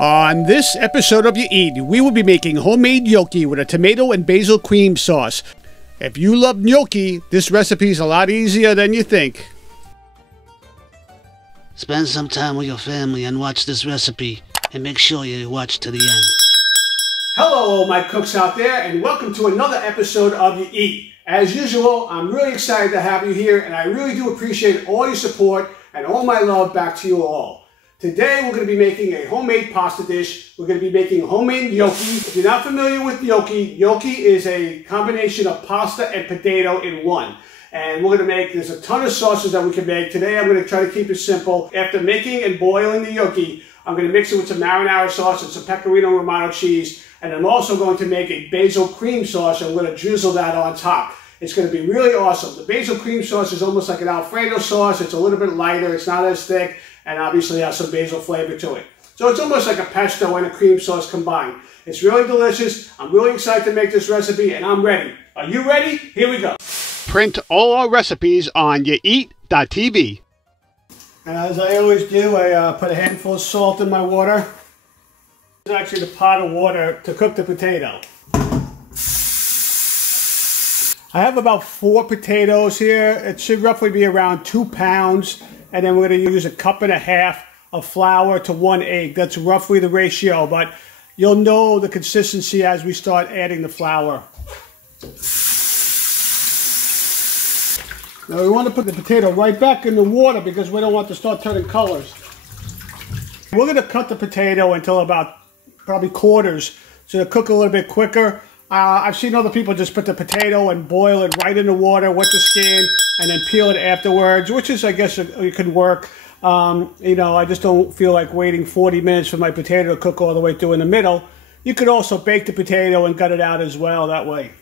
On this episode of YaEat, we will be making homemade gnocchi with a tomato and basil cream sauce. If you love gnocchi, this recipe is a lot easier than you think. Spend some time with your family and watch this recipe, and make sure you watch to the end. Hello, all my cooks out there, and welcome to another episode of YaEat. As usual, I'm really excited to have you here, and I really do appreciate all your support and all my love back to you all. Today, we're going to be making a homemade pasta dish. We're going to be making homemade gnocchi. If you're not familiar with gnocchi, gnocchi is a combination of pasta and potato in one. And we're going to make, there's a ton of sauces that we can make. Today, I'm going to try to keep it simple. After making and boiling the gnocchi, I'm going to mix it with some marinara sauce and some pecorino romano cheese. And I'm also going to make a basil cream sauce. I'm going to drizzle that on top. It's going to be really awesome. The basil cream sauce is almost like an Alfredo sauce. It's a little bit lighter. It's not as thick. And obviously has some basil flavor to it. So it's almost like a pesto and a cream sauce combined. It's really delicious. I'm really excited to make this recipe, and I'm ready. Are you ready? Here we go. Print all our recipes on YaEat.tv. And as I always do, I put a handful of salt in my water. This is actually the pot of water to cook the potato. I have about 4 potatoes here. It should roughly be around 2 pounds. And then we're going to use 1.5 cups of flour to 1 egg. That's roughly the ratio, but you'll know the consistency as we start adding the flour. Now we want to put the potato right back in the water because we don't want to start turning colors. We're going to cut the potato until about probably quarters, so to cook a little bit quicker. I've seen other people just put the potato and boil it right in the water with the skin and then peel it afterwards, which is, I guess, it could work. You know, I just don't feel like waiting 40 minutes for my potato to cook all the way through in the middle. You could also bake the potato and gut it out as well that way.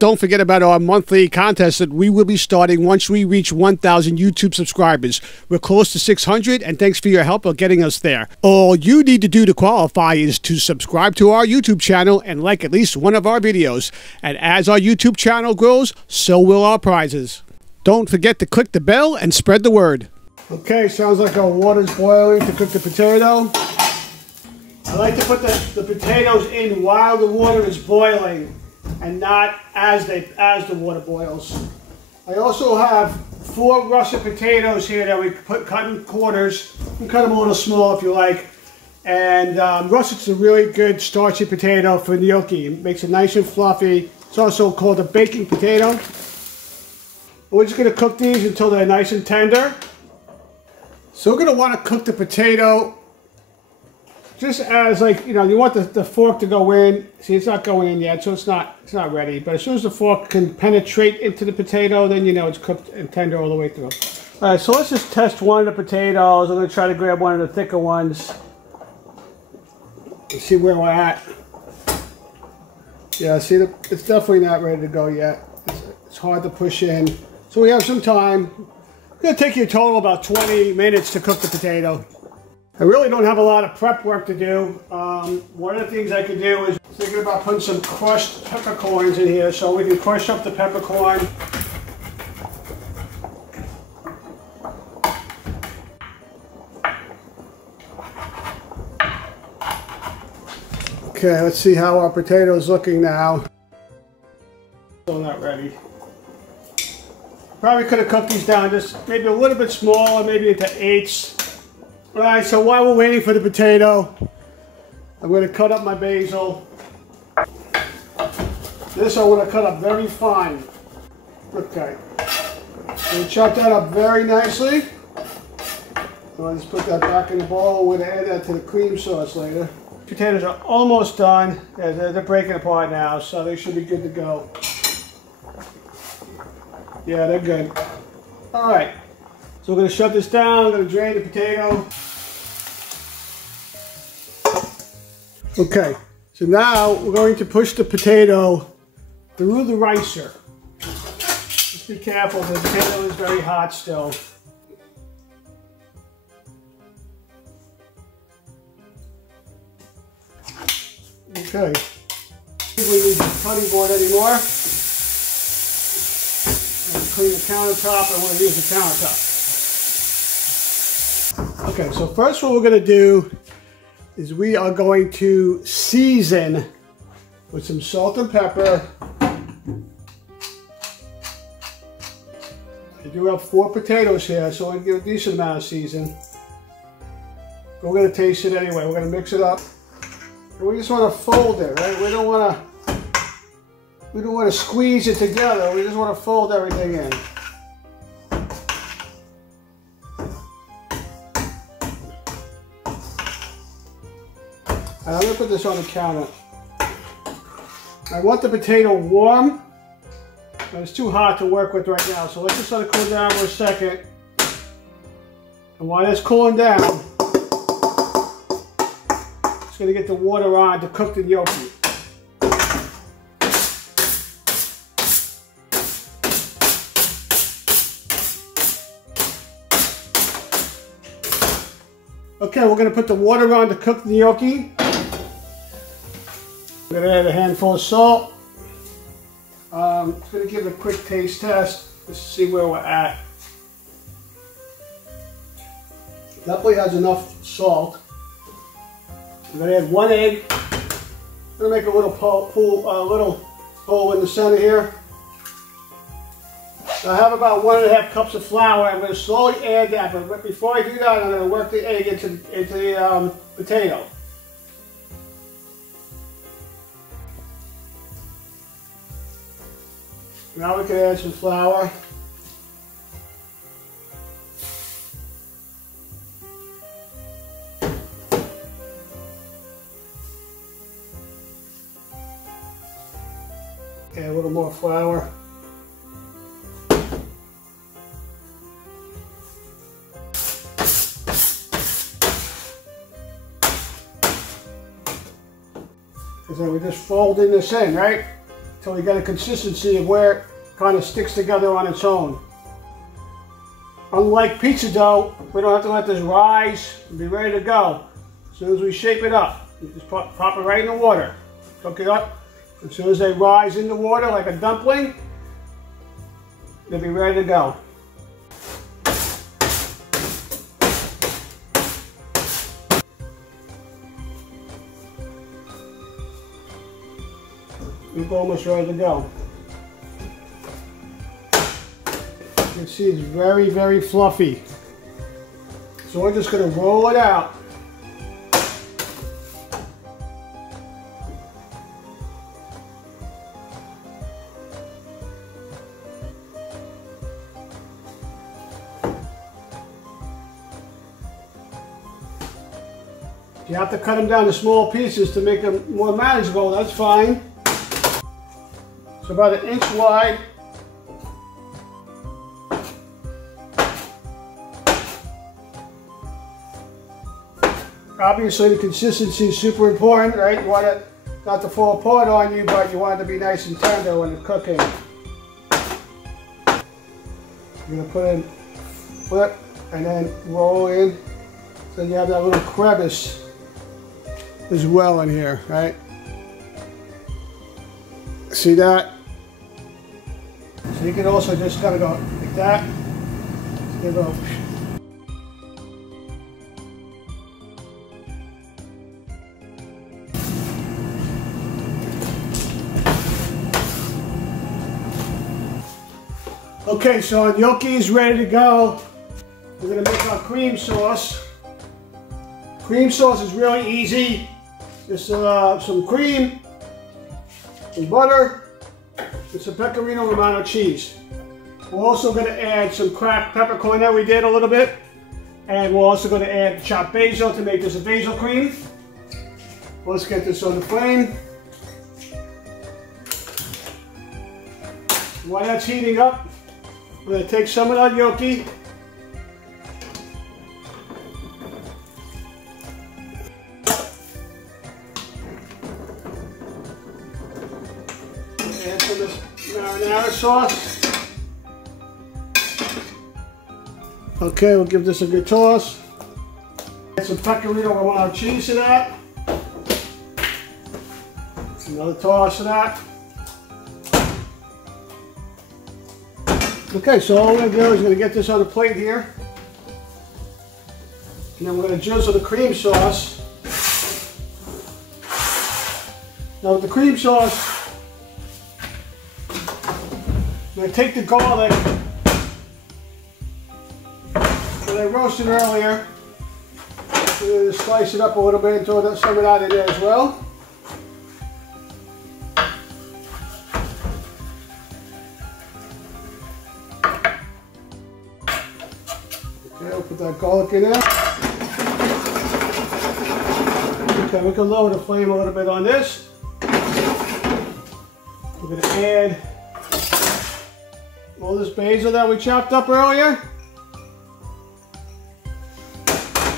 Don't forget about our monthly contest that we will be starting once we reach 1,000 YouTube subscribers. We're close to 600, and thanks for your help of getting us there. All you need to do to qualify is to subscribe to our YouTube channel and like at least one of our videos. And as our YouTube channel grows, so will our prizes. Don't forget to click the bell and spread the word. Okay, sounds like our water's boiling to cook the potato. I like to put the potatoes in while the water is boiling, and not as the water boils. I also have 4 russet potatoes here that we cut in quarters. You can cut them a little small if you like. And russet's a really good starchy potato for gnocchi. It makes it nice and fluffy. It's also called a baking potato. We're just going to cook these until they're nice and tender. So we're going to want to cook the potato just as, like, you know, you want the fork to go in. See, it's not going in yet, so it's not ready. But as soon as the fork can penetrate into the potato, then you know it's cooked and tender all the way through. All right, so let's just test one of the potatoes. I'm going to try to grab one of the thicker ones and see where we're at. Yeah, see, it's definitely not ready to go yet. It's hard to push in. So we have some time. It's going to take you a total about 20 minutes to cook the potato. I really don't have a lot of prep work to do. One of the things I could do is thinking about putting some crushed peppercorns in here so we can crush up the peppercorn. Okay, let's see how our potato is looking now. Still not ready. Probably could have cut these down just maybe a little bit smaller, maybe into 8ths. Alright, so while we're waiting for the potato, I'm going to cut up my basil. This I want to cut up very fine. Okay. So chop that up very nicely. I'll just put that back in the bowl. We're going to add that to the cream sauce later. Potatoes are almost done. They're breaking apart now, so they should be good to go. Yeah, they're good. Alright. So we're going to shut this down. I'm going to drain the potato. Okay, so now we're going to push the potato through the ricer. Just be careful, the potato is very hot still. Okay, we need the cutting board anymore. I'm going to clean the countertop. I want to use the countertop. Okay, so first what we're going to do is we are going to season with some salt and pepper. I do have 4 potatoes here, so I'm going to give a decent amount of season. But we're going to taste it anyway. We're going to mix it up. And we just want to fold it, right? We don't want to squeeze it together. We just want to fold everything in. I'm going to put this on the counter. I want the potato warm, but it's too hot to work with right now. So let's just let it cool down for a second. And while it's cooling down, it's going to get the water on to cook the gnocchi. Okay, we're going to put the water on to cook the gnocchi. I'm going to add a handful of salt. I'm going to give it a quick taste test just to see where we're at. Definitely has enough salt. I'm going to add 1 egg. I'm going to make a little hole in the center here. So I have about 1.5 cups of flour. I'm going to slowly add that, but before I do that, I'm going to work the egg into the potato. Now we can add some flour. Add a little more flour. And then we just fold in this in, right? Until we get a consistency of where it kind of sticks together on its own. Unlike pizza dough, we don't have to let this rise and be ready to go. As soon as we shape it up, you just pop it right in the water. Cook it up. As soon as they rise in the water like a dumpling, they'll be ready to go. We're almost ready to go. You can see it's very, very fluffy. So we're just going to roll it out. You have to cut them down to small pieces to make them more manageable. That's fine. So about 1 inch wide. Obviously the consistency is super important, right? You want it not to fall apart on you, but you want it to be nice and tender when it's cooking. You're going to put in, flip, and then roll in. So you have that little crevice as well in here, right? See that? So you can also just kind of go like that. You go. Okay, so our gnocchi is ready to go. We're going to make our cream sauce. Cream sauce is really easy. Just some cream, some butter, and some pecorino romano cheese. We're also going to add some cracked peppercorn that we did a little bit. And we're also going to add chopped basil to make this a basil cream. Let's get this on the flame. While that's heating up, we're going to take some of that gnocchi. Add some of this marinara sauce. Okay, we'll give this a good toss. Add some pecorino romano cheese to that. Another toss to that. Okay, so all we're going to do is going to get this on a plate here. And then we're going to drizzle the cream sauce. Now with the cream sauce, I'm going to take the garlic that I roasted earlier. I'm going to slice it up a little bit and throw some of that in there as well. Okay, I'll put that garlic in there. Okay, we can lower the flame a little bit on this. We're going to add all this basil that we chopped up earlier.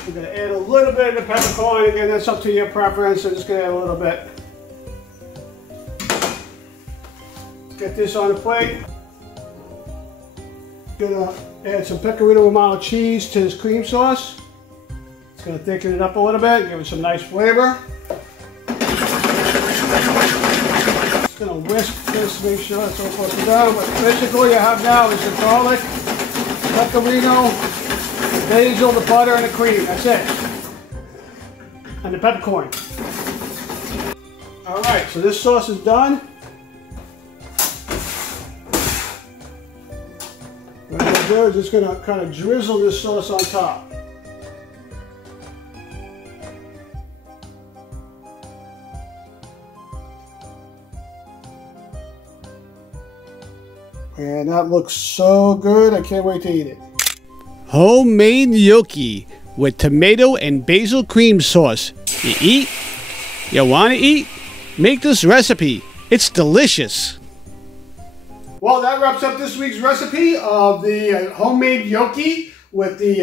We're going to add a little bit of the peppercorn. Again, that's up to your preference. I'm just going to add a little bit. Get this on the plate. Going to add some pecorino romano cheese to this cream sauce. It's going to thicken it up a little bit, give it some nice flavor. Just going to whisk this, make sure it's all close together. But basically all you have now is the garlic, pecorino, the basil, the butter, and the cream. That's it. And the peppercorn. Alright, so this sauce is done. What I'm going to do is just going to kind of drizzle this sauce on top. And that looks so good, I can't wait to eat it. Homemade gnocchi with tomato and basil cream sauce. You eat? You want to eat? Make this recipe. It's delicious. Well, that wraps up this week's recipe of the homemade gnocchi with the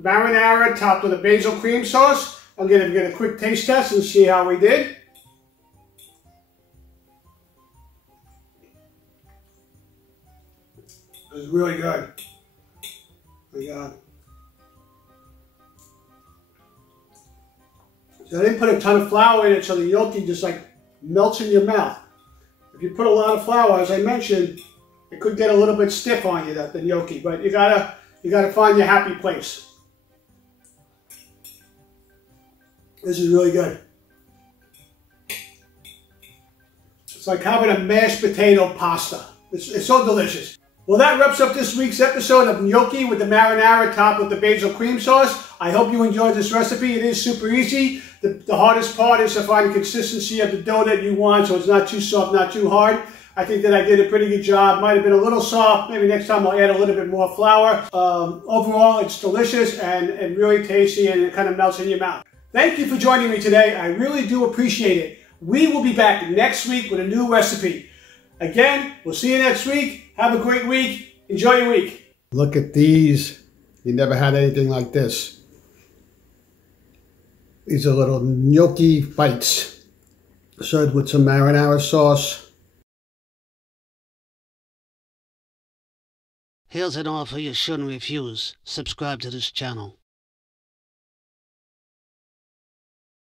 marinara topped with a basil cream sauce. I'm going to get a quick taste test and see how we did. It's really good. Oh my God. So I didn't put a ton of flour in it, so the gnocchi just like melts in your mouth. If you put a lot of flour, as I mentioned, it could get a little bit stiff on you, the gnocchi. But you gotta find your happy place. This is really good. It's like having a mashed potato pasta. It's so delicious. Well, that wraps up this week's episode of gnocchi with the marinara topped with the basil cream sauce. I hope you enjoyed this recipe. It is super easy. The hardest part is to find the consistency of the dough that you want, so it's not too soft, not too hard. I think that I did a pretty good job. Might have been a little soft. Maybe next time I'll add a little bit more flour. Overall, it's delicious and really tasty, and it kind of melts in your mouth. Thank you for joining me today. I really do appreciate it. We will be back next week with a new recipe. Again, we'll see you next week. Have a great week. Enjoy your week. Look at these. You never had anything like this. These are little gnocchi bites served with some marinara sauce. Here's an offer you shouldn't refuse. Subscribe to this channel.